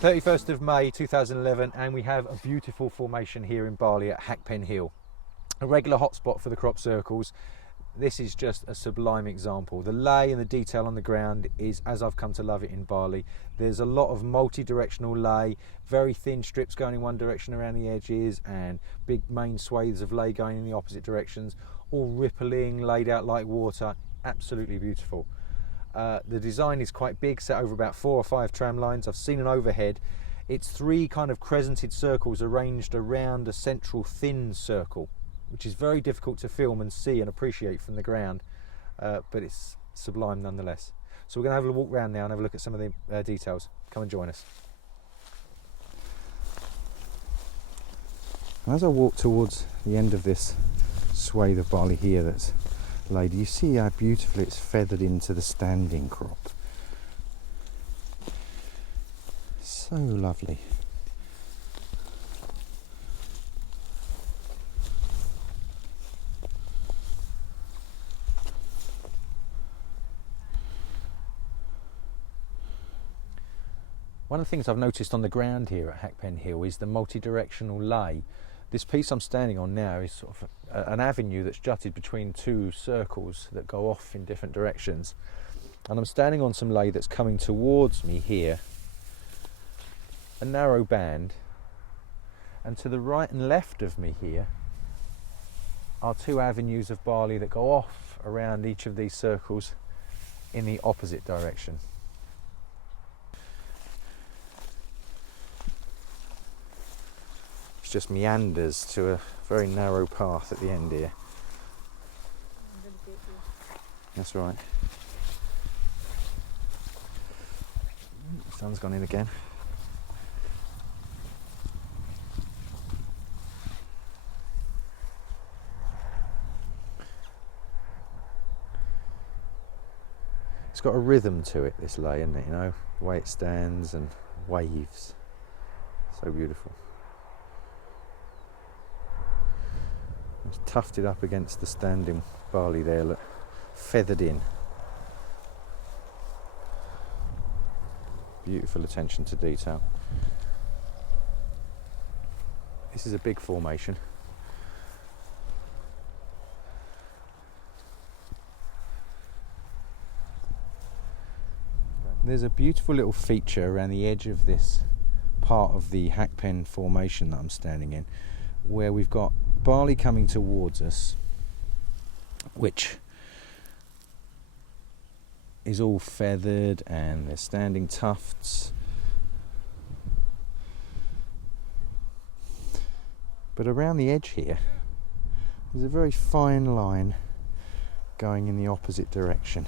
It's the 31st of May 2011 and we have a beautiful formation here in Bali at Hackpen Hill. A regular hotspot for the crop circles. This is just a sublime example. The lay and the detail on the ground is as I've come to love it in Bali. There's a lot of multi-directional lay, very thin strips going in one direction around the edges and big main swathes of lay going in the opposite directions, all rippling, laid out like water. Absolutely beautiful. The design is quite big, set over about 4 or 5 tram lines. I've seen an overhead. It's 3 kind of crescented circles arranged around a central thin circle, which is very difficult to film and see and appreciate from the ground, but it's sublime nonetheless. So we're going to have a walk around now and have a look at some of the details. Come and join us. As I walk towards the end of this swathe of barley here that's laid, you see how beautifully it's feathered into the standing crop. So lovely. One of the things I've noticed on the ground here at Hackpen Hill is the multi-directional lay. This piece I'm standing on now is sort of an avenue that's jutted between 2 circles that go off in different directions. And I'm standing on some lay that's coming towards me here, a narrow band, and to the right and left of me here are 2 avenues of barley that go off around each of these circles in the opposite direction. Just meanders to a very narrow path at the end here. That's right. The sun's gone in again. It's got a rhythm to it, this lay, isn't it? You know, the way it stands and waves. So beautiful. It's tufted up against the standing barley there, look, feathered in. Beautiful attention to detail. This is a big formation. There's a beautiful little feature around the edge of this part of the Hackpen formation that I'm standing in, where we've got barley coming towards us, which is all feathered and they're standing tufts. But around the edge here, there's a very fine line going in the opposite direction.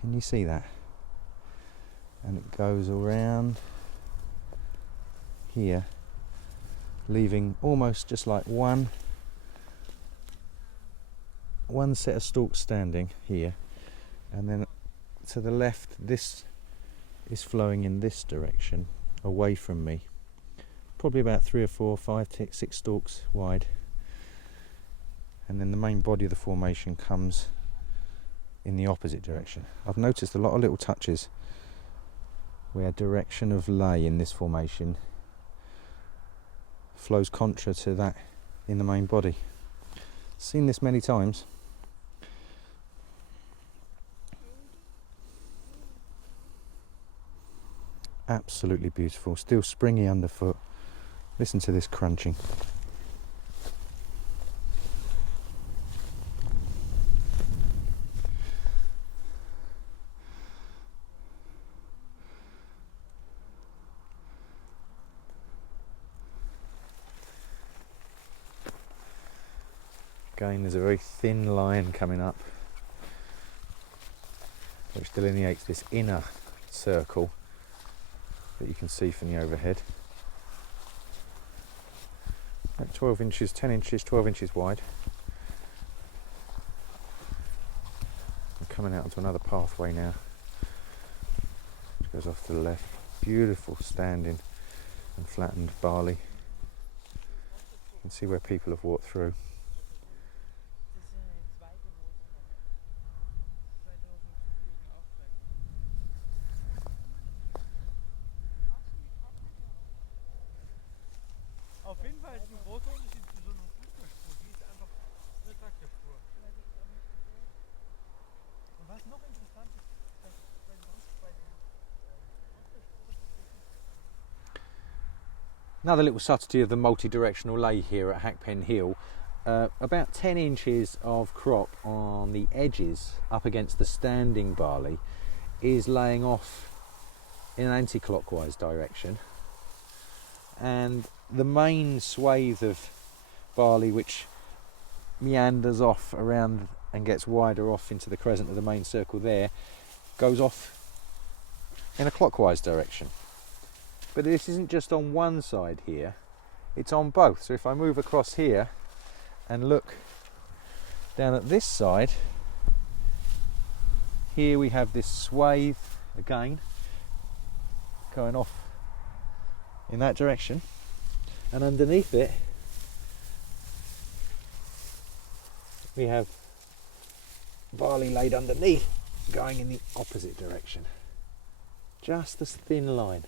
Can you see that? And it goes around here, leaving almost just like one set of stalks standing here, and then to the left this is flowing in this direction away from me, probably about 3 or 4, 5, 6 stalks wide, and then the main body of the formation comes in the opposite direction. I've noticed a lot of little touches where direction of lay in this formation flows contra to that in the main body. Seen this many times. Absolutely beautiful, still springy underfoot. Listen to this crunching. Again, there's a very thin line coming up which delineates this inner circle that you can see from the overhead. About 12 inches, 10 inches, 12 inches wide. I'm coming out onto another pathway now, which goes off to the left. Beautiful standing and flattened barley. You can see where people have walked through. Another little subtlety of the multi-directional lay here at Hackpen Hill. About 10 inches of crop on the edges up against the standing barley is laying off in an anti-clockwise direction, and the main swathe of barley, which meanders off around and gets wider off into the crescent of the main circle there, goes off in a clockwise direction. But this isn't just on one side here, it's on both. So if I move across here and look down at this side, here we have this swathe again going off in that direction, and underneath it we have barley laid underneath going in the opposite direction. Just this thin line.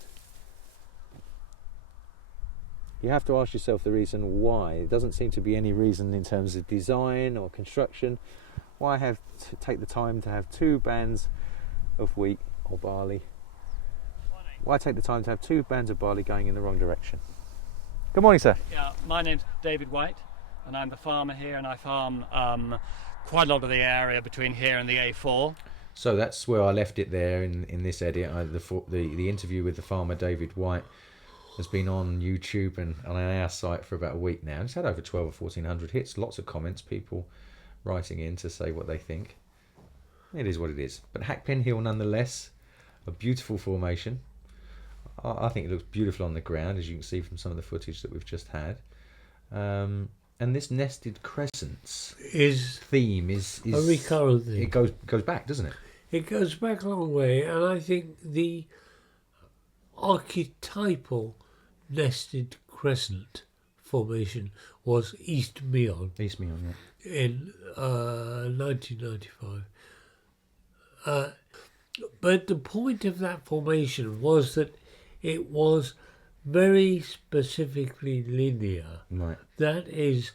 You have to ask yourself the reason why. It doesn't seem to be any reason in terms of design or construction. Why have to take the time to have 2 bands of wheat or barley? Why take the time to have 2 bands of barley going in the wrong direction? Good morning, sir. Yeah, my name's David White, and I'm the farmer here, and I farm quite a lot of the area between here and the A4. So that's where I left it there in this edit. The interview with the farmer David White has been on YouTube and on our site for about a week now. It's had over 12 or 1400 hits, lots of comments, people writing in to say what they think. It is what it is. But Hackpen Hill nonetheless, a beautiful formation. I think it looks beautiful on the ground, as you can see from some of the footage that we've just had. And this nested crescents theme is a recurrent theme. It goes back, doesn't it? It goes back a long way, and I think the archetypal nested crescent formation was East Meon. East Meon, yeah. In 1995. But the point of that formation was that it was very specifically linear. Right. That is,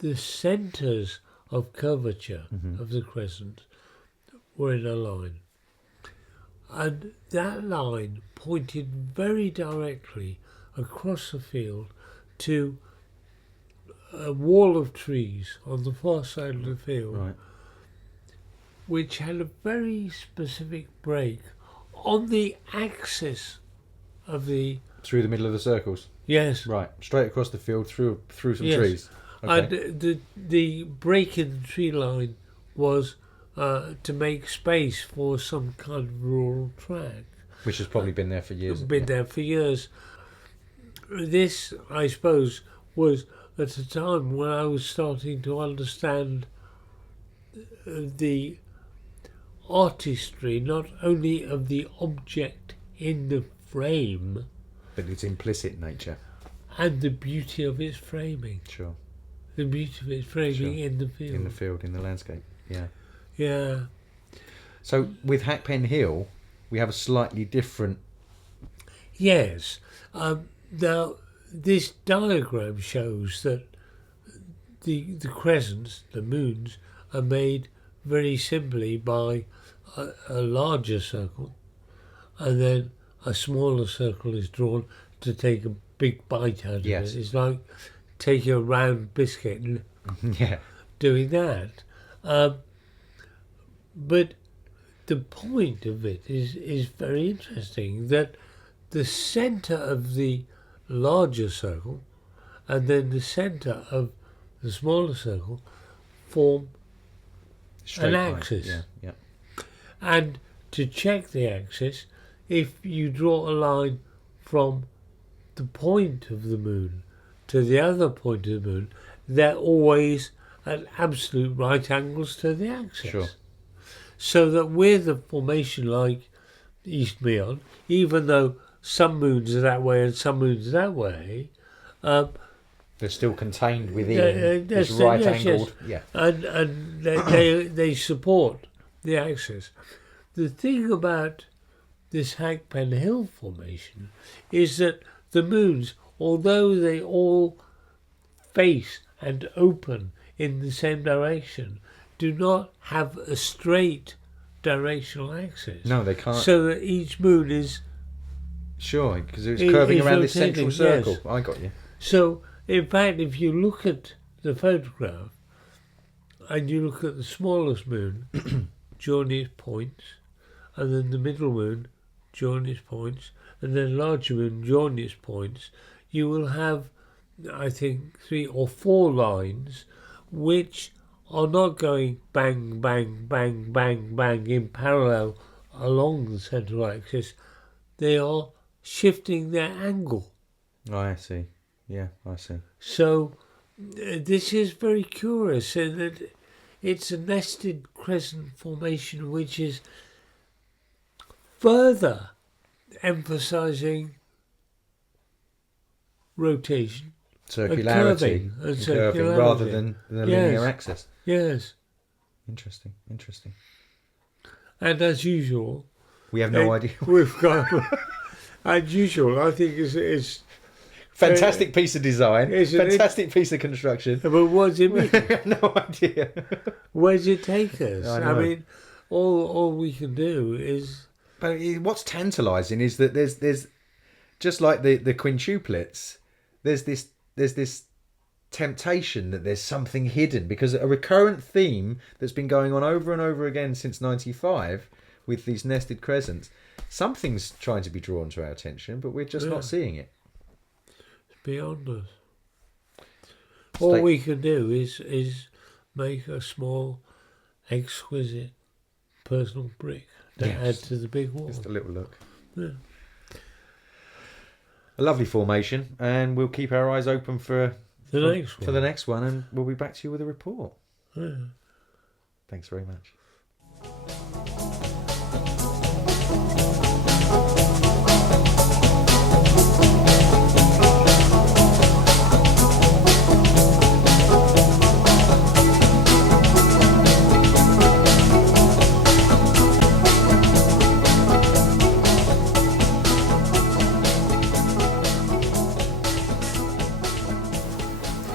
the centres of curvature of the crescent were in a line. And that line pointed very directly across the field to a wall of trees on the far side of the field, right, which had a very specific break on the axis of the... Through the middle of the circles? Yes. Right, straight across the field through some yes. trees. Okay. And the break in the tree line was to make space for some kind of rural track. Which has probably been there for years. There for years. This, I suppose, was at a time when I was starting to understand the artistry, not only of the object in the frame, but its implicit nature. And the beauty of its framing. Sure. The beauty of its framing sure. in the field. In the field, in the landscape, yeah. Yeah. So with Hackpen Hill, we have a slightly different... Yes. Now, this diagram shows that the crescents, the moons, are made very simply by a larger circle, and then a smaller circle is drawn to take a big bite out of yes. it. It's like taking a round biscuit and yeah. doing that. But the point of it is very interesting, that the centre of the larger circle and then the centre of the smaller circle form straight an line. axis. Yeah, yeah. And to check the axis, if you draw a line from the point of the moon to the other point of the moon, they're always at absolute right angles to the axis. Sure. So that with a formation like East Meon, even though some moons are that way and some moons are that way, they're still contained within this right-angled... Yes. Yeah. And they support the axis. The thing about this Hackpen Hill formation is that the moons, although they all face and open in the same direction, do not have a straight directional axis. No, they can't. So that each moon is Sure, because it was It- curving it's around this rotating, central circle. yes. I got you. So, in fact, if you look at the photograph and you look at the smallest moon joining its points, and then the middle moon joining its points, and then larger moon joining its points, you will have, I think, 3 or 4 lines which are not going bang, bang, bang, bang, bang in parallel along the central axis. They are shifting their angle. Oh, I see. Yeah, I see. So this is very curious, and that it's a nested crescent formation which is further emphasizing rotation, Circularity curving, and and curving rather than the linear axis. Yes, Interesting. and as usual, We have no idea. we've got. As usual, I think it's Fantastic piece of design. Isn't it? Fantastic piece of construction. but what does it mean? We have no idea. Where does it take us? I I know. mean, all we can do is. But what's tantalising is that there's just like the quintuplets. There's this temptation that there's something hidden, because a recurrent theme that's been going on over and over again since '95 with these nested crescents. Something's trying to be drawn to our attention, but we're just not seeing it. It's beyond us. All we can do is make a small, exquisite personal brick to add to the big wall. Just a little look. Yeah. A lovely formation, and we'll keep our eyes open for The next one. for the next one, and we'll be back to you with a report. Yeah. Thanks very much.